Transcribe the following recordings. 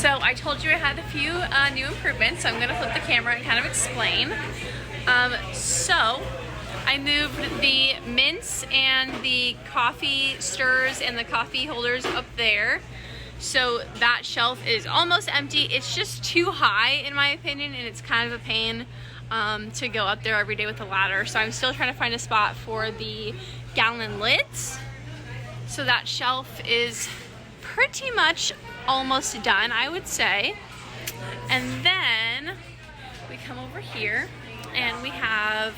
So I told you I had a few new improvements, so I'm gonna flip the camera and kind of explain. So I moved the mints and the coffee stirrers and the coffee holders up there. So that shelf is almost empty. It's just too high in my opinion, and it's kind of a pain to go up there every day with a ladder. So I'm still trying to find a spot for the gallon lids. So that shelf is pretty much almost done, I would say. And then we come over here and we have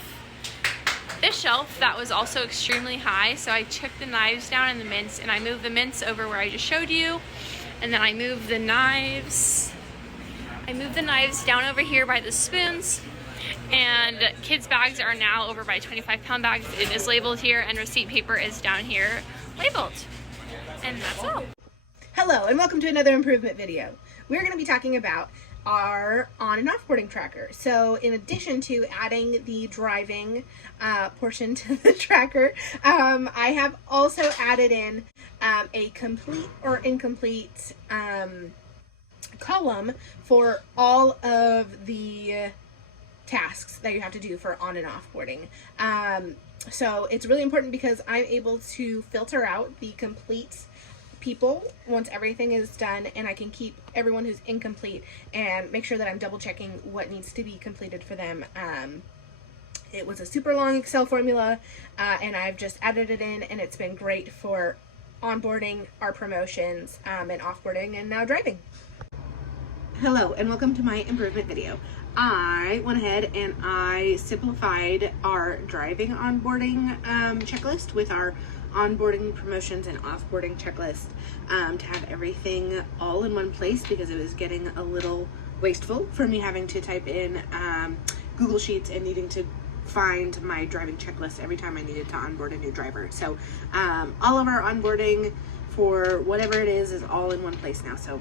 this shelf that was also extremely high. So I took the knives down and the mints, and I moved the mints over where I just showed you. And then I moved the knives. I moved the knives down over here by the spoons. And kids' bags are now over by 25-pound bags. It is labeled here, and receipt paper is down here labeled. And that's all. Hello, and welcome to another improvement video. We're going to be talking about our on and offboarding tracker. So in addition to adding the driving portion to the tracker, I have also added in a complete or incomplete column for all of the tasks that you have to do for on and offboarding. So it's really important because I'm able to filter out the complete people once everything is done, and I can keep everyone who's incomplete and make sure that I'm double checking what needs to be completed for them. It was a super long Excel formula, and I've just added it in, and it's been great for onboarding, our promotions, and offboarding, and now driving. Hello, and welcome to my improvement video. I went ahead and I simplified our driving onboarding checklist with our onboarding, promotions, and offboarding checklist to have everything all in one place, because it was getting a little wasteful for me having to type in Google Sheets and needing to find my driving checklist every time I needed to onboard a new driver. So all of our onboarding for whatever it is all in one place now. So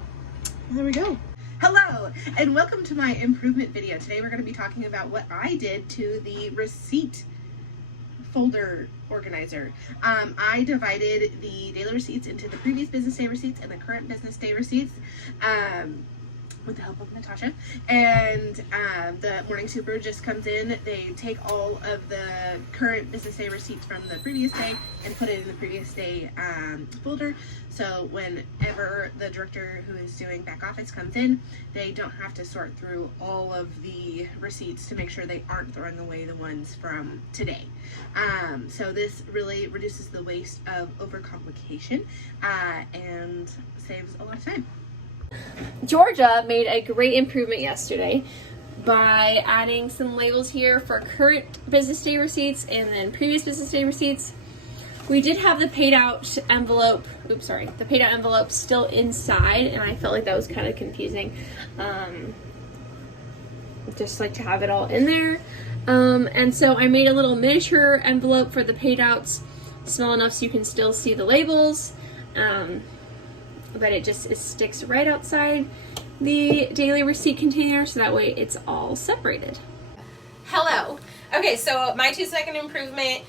there we go. Hello, and welcome to my improvement video. Today we're going to be talking about what I did to the receipt folder organizer. I divided the daily receipts into the previous business day receipts and the current business day receipts with the help of Natasha. And the morning super just comes in. They take all of the current business day receipts from the previous day and put it in the previous day folder. So whenever the director who is doing back office comes in, they don't have to sort through all of the receipts to make sure they aren't throwing away the ones from today. So this really reduces the waste of overcomplication and saves a lot of time. Georgia made a great improvement yesterday by adding some labels here for current business day receipts and then previous business day receipts. We did have the paid out envelope, the paid out envelope still inside, and I felt like that was kind of confusing. Just like to have it all in there. And so I made a little miniature envelope for the paid outs, small enough so you can still see the labels. But it sticks right outside the daily receipt container, so that way it's all separated. Hello. Okay, so my 2-second improvement,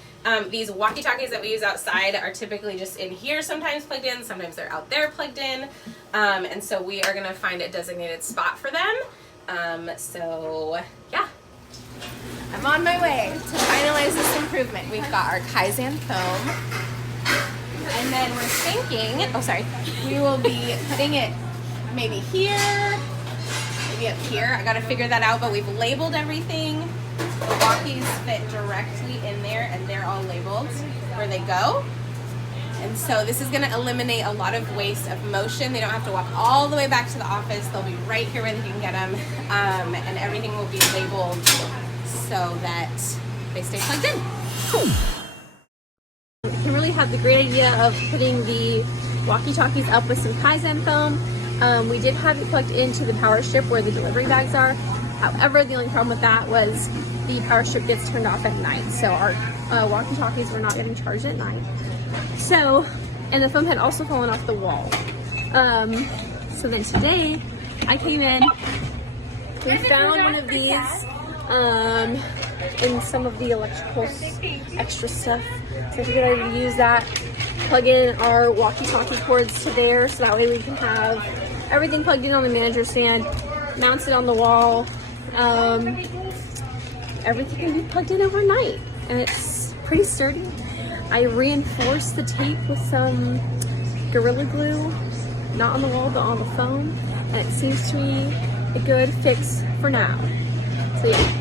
these walkie-talkies that we use outside are typically just in here, sometimes plugged in, sometimes they're out there plugged in, and so we are going to find a designated spot for them. So yeah, I'm on my way to finalize this improvement. We've got our Kaizen foam. And then we're thinking, we will be putting it maybe here, maybe up here. I gotta figure that out, but we've labeled everything. The walkies fit directly in there, and they're all labeled where they go. And so this is gonna eliminate a lot of waste of motion. They don't have to walk all the way back to the office. They'll be right here where they can get them, and everything will be labeled so that they stay plugged in. Kim really had the great idea of putting the walkie-talkies up with some Kaizen foam. We did have it plugged into the power strip where the delivery bags are. However, the only problem with that was the power strip gets turned off at night. So our walkie-talkies were not getting charged at night. So, and the foam had also fallen off the wall. So then today, I came in, we found one of these in some of the electrical extra stuff. So I figured I would use that plug in our walkie-talkie cords to there, so that way we can have everything plugged in on the manager stand, mounts it on the wall. Everything can be plugged in overnight, and it's pretty sturdy. I reinforced the tape with some Gorilla Glue, not on the wall but on the phone, and it seems to be a good fix for now. So yeah.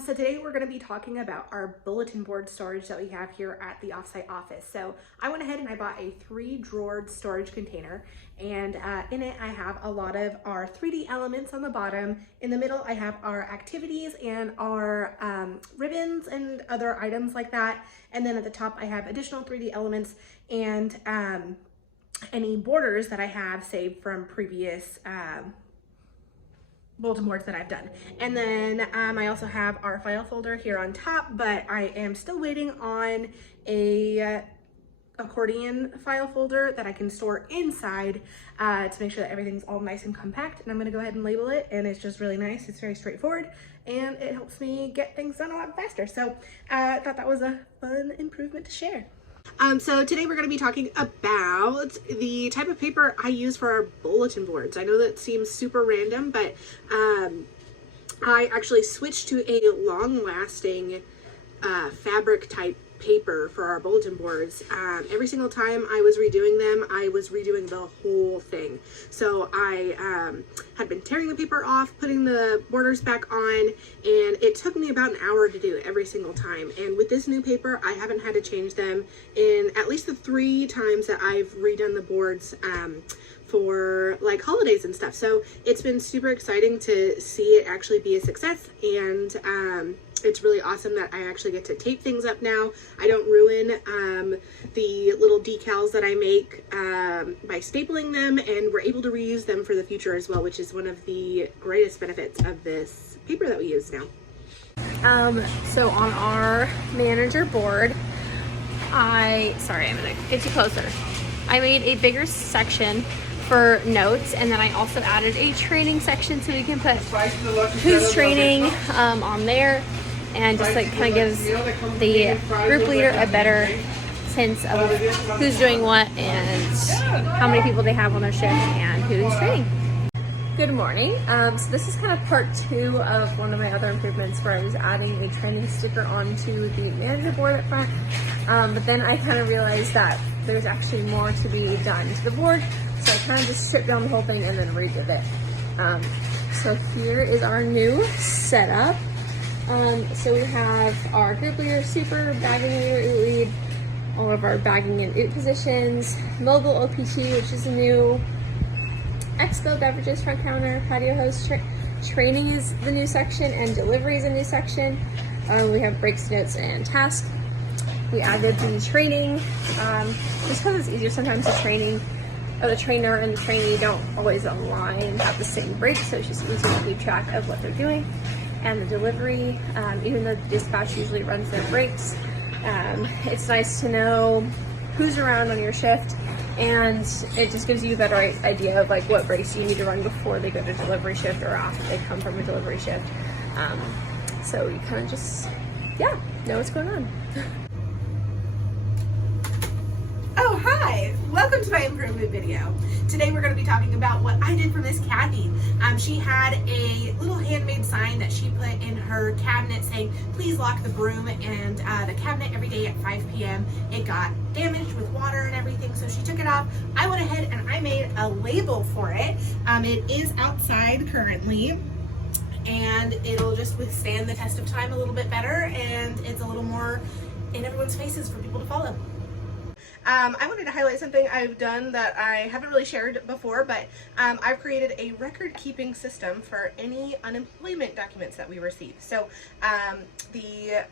So today we're going to be talking about our bulletin board storage that we have here at the offsite office. So I went ahead and I bought a 3-drawered storage container, and in it I have a lot of our 3D elements on the bottom. In the middle I have our activities and our ribbons and other items like that. And then at the top I have additional 3D elements and any borders that I have saved from previous bulletin boards that I've done. And then I also have our file folder here on top, but I am still waiting on a accordion file folder that I can store inside to make sure that everything's all nice and compact. And I'm gonna go ahead and label it, and it's just really nice. It's very straightforward, and it helps me get things done a lot faster. So I thought that was a fun improvement to share. So today we're going to be talking about the type of paper I use for our bulletin boards. I know that seems super random, but I actually switched to a long-lasting fabric type paper for our bulletin boards. Every single time I was redoing them, I was redoing the whole thing. So I had been tearing the paper off, putting the borders back on, and it took me about an hour to do it every single time. And with this new paper, I haven't had to change them in at least the 3 times that I've redone the boards for like holidays and stuff. So it's been super exciting to see it actually be a success, and it's really awesome that I actually get to tape things up now. I don't ruin the little decals that I make by stapling them, and we're able to reuse them for the future as well, which is one of the greatest benefits of this paper that we use now. So on our manager board, I'm gonna get you closer. I made a bigger section for notes, and then I also added a training section so we can put who's training on there, and just like kind of gives the group leader a better sense of who's doing what and how many people they have on their shift and who's training. Good morning. So this is kind of part 2 of one of my other improvements where I was adding a training sticker onto the manager board at front, but then I kind of realized that there's actually more to be done to the board, so I kind of just stripped down the whole thing and then redid it. So here is our new setup. So we have our group leader, super, bagging leader, oot lead, all of our bagging and oot positions, mobile OPT, which is new, expo beverages front counter, patio host, training is the new section, and delivery is a new section. We have breaks, notes, and tasks. We added the training, just because it's easier sometimes the trainer and the trainee don't always align and have the same break, so it's just easier to keep track of what they're doing. And the delivery, even though the dispatch usually runs their breaks, it's nice to know who's around on your shift, and it just gives you a better idea of like what breaks you need to run before they go to delivery shift or after they come from a delivery shift. So you kind of just, know what's going on. Oh, hi! Welcome to my improvement video. Today we're going to be talking about what I did for Miss Kathy. She had a little handmade sign that she put in her cabinet saying, please lock the broom and the cabinet every day at 5 p.m. It got damaged with water and everything, so she took it off. I went ahead and I made a label for it. It is outside currently, and it'll just withstand the test of time a little bit better, and it's a little more in everyone's faces for people to follow. I wanted to highlight something I've done that I haven't really shared before, but I've created a record-keeping system for any unemployment documents that we receive. So the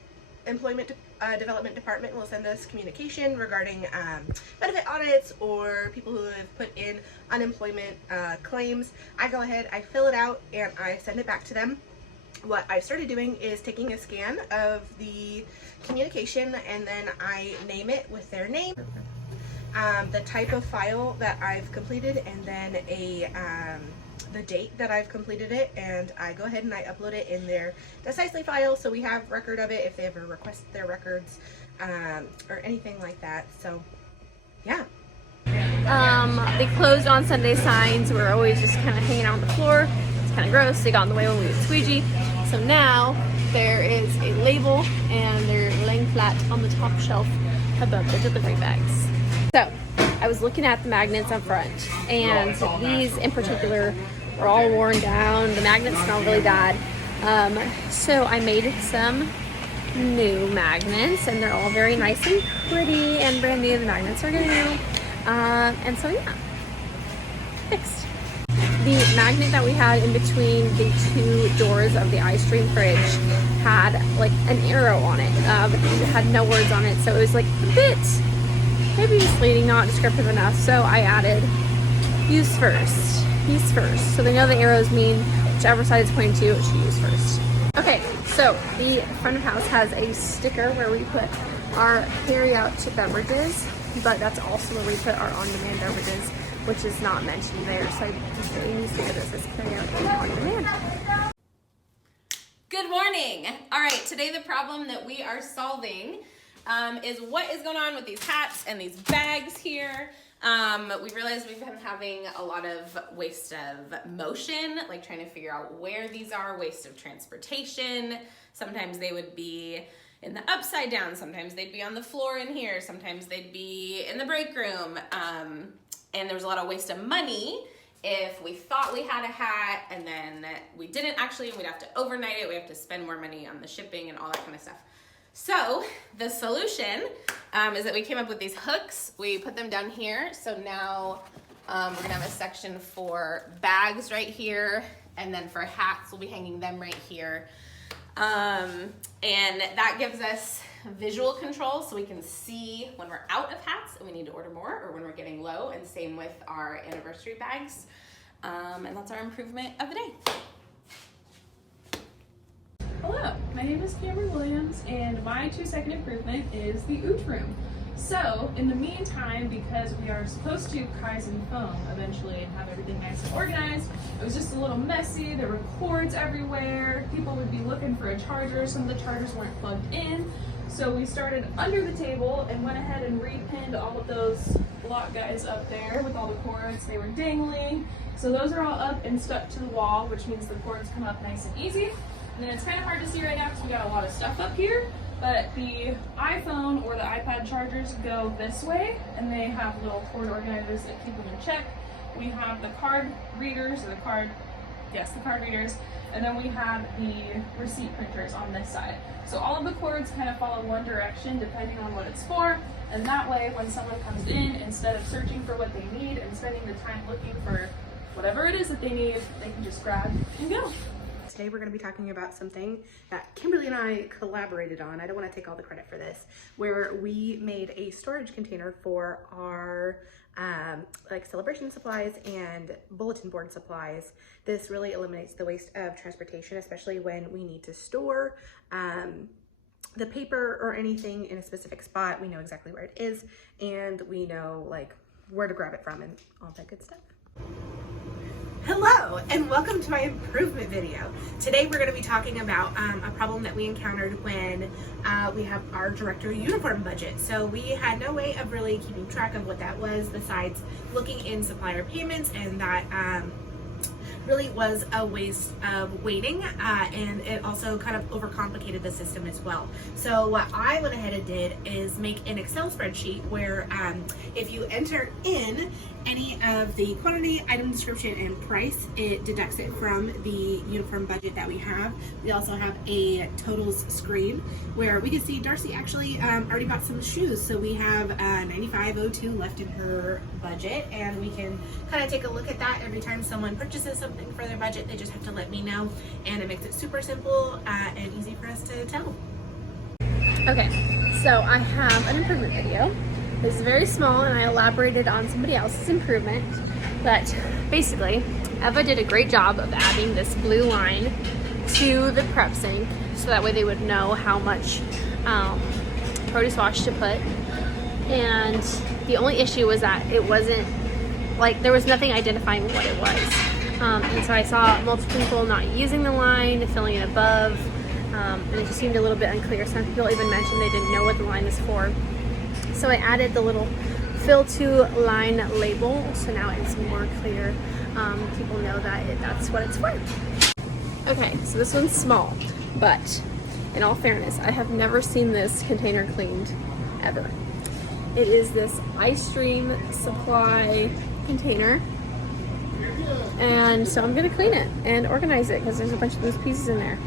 Employment Development Department will send us communication regarding benefit audits or people who have put in unemployment claims. I go ahead, I fill it out, and I send it back to them. What I've started doing is taking a scan of the communication, and then I name it with their name, the type of file that I've completed, and then the date that I've completed it, and I go ahead and I upload it in their Decisely file, so we have record of it if they ever request their records or anything like that. So yeah. They closed on Sunday signs. We're always just kind of hanging out on the floor. It's kind of gross. They got in the way when we would squeegee. So now there is a label and they're laying flat on the top shelf above the delivery bags. So I was looking at the magnets up front, and these in particular are all worn down. The magnets smell really bad. So I made some new magnets, and they're all very nice and pretty and brand new. The magnets are new. And so yeah, fixed. The magnet that we had in between the two doors of the ice cream fridge had like an arrow on it. It had no words on it, so it was like a bit maybe misleading, not descriptive enough. So I added use first, so they know the arrows mean whichever side it's pointing to, it should use first. Okay, so the front of house has a sticker where we put our carry-out beverages, but that's also where we put our on-demand beverages, which is not mentioned there. So I just really need to see this as carry-out and on-demand. Good morning. All right, today the problem that we are solving is what is going on with these hats and these bags here. We realized we've been having a lot of waste of motion, like trying to figure out where these are, waste of transportation. Sometimes they would be in the upside down, sometimes they'd be on the floor in here, sometimes they'd be in the break room. And there was a lot of waste of money if we thought we had a hat and then we didn't actually, and we'd have to overnight it, we have to spend more money on the shipping and all that kind of stuff. So the solution is that we came up with these hooks. We put them down here. So now we're gonna have a section for bags right here, and then for hats, we'll be hanging them right here. And that gives us visual control, so we can see when we're out of hats and we need to order more, or when we're getting low, and same with our anniversary bags. And that's our improvement of the day. Hello, my name is Cameron Williams, and my 2-second improvement is the Oot Room. So, in the meantime, because we are supposed to Kaizen foam eventually and have everything nice and organized, it was just a little messy. There were cords everywhere. People would be looking for a charger. Some of the chargers weren't plugged in. So we started under the table and went ahead and repinned all of those block guys up there with all the cords. They were dangling. So those are all up and stuck to the wall, which means the cords come up nice and easy. And then it's kind of hard to see right now because we got a lot of stuff up here, but the iPhone or the iPad chargers go this way, and they have little cord organizers that keep them in check. We have the card readers, or the card readers, and then we have the receipt printers on this side. So all of the cords kind of follow one direction depending on what it's for, and that way when someone comes in, instead of searching for what they need and spending the time looking for whatever it is that they need, they can just grab and go. Today we're going to be talking about something that Kimberly and I collaborated on. I don't want to take all the credit for this, where we made a storage container for our like celebration supplies and bulletin board supplies. This really eliminates the waste of transportation, especially when we need to store the paper or anything in a specific spot. We know exactly where it is, and we know like where to grab it from and all that good stuff. Hello and welcome to my improvement video. Today we're going to be talking about a problem that we encountered when we have our director uniform budget. So we had no way of really keeping track of what that was besides looking in supplier payments, and that really was a waste of waiting, and it also kind of overcomplicated the system as well. So what I went ahead and did is make an Excel spreadsheet where if you enter in any of the quantity, item description, and price, it deducts it from the uniform budget that we have. We also have a totals screen where we can see Darcy actually already bought some shoes, so we have $95.02 left in her budget, and we can kind of take a look at that every time someone purchases something for their budget. They just have to let me know, and it makes it super simple and easy for us to tell. Okay, so I have an improvement video. It's very small, and I elaborated on somebody else's improvement, but basically Eva did a great job of adding this blue line to the prep sink, so that way they would know how much produce wash to put. And the only issue was that it wasn't like there was nothing identifying what it was, and so I saw multiple people not using the line, filling it above, and it just seemed a little bit unclear. Some people even mentioned they didn't know what the line is for. So I added the little fill to line label, so now it's more clear. People know that that's what it's for. Okay, so this one's small, but in all fairness, I have never seen this container cleaned ever. It is this ice stream supply container, and so I'm gonna clean it and organize it because there's a bunch of those pieces in there.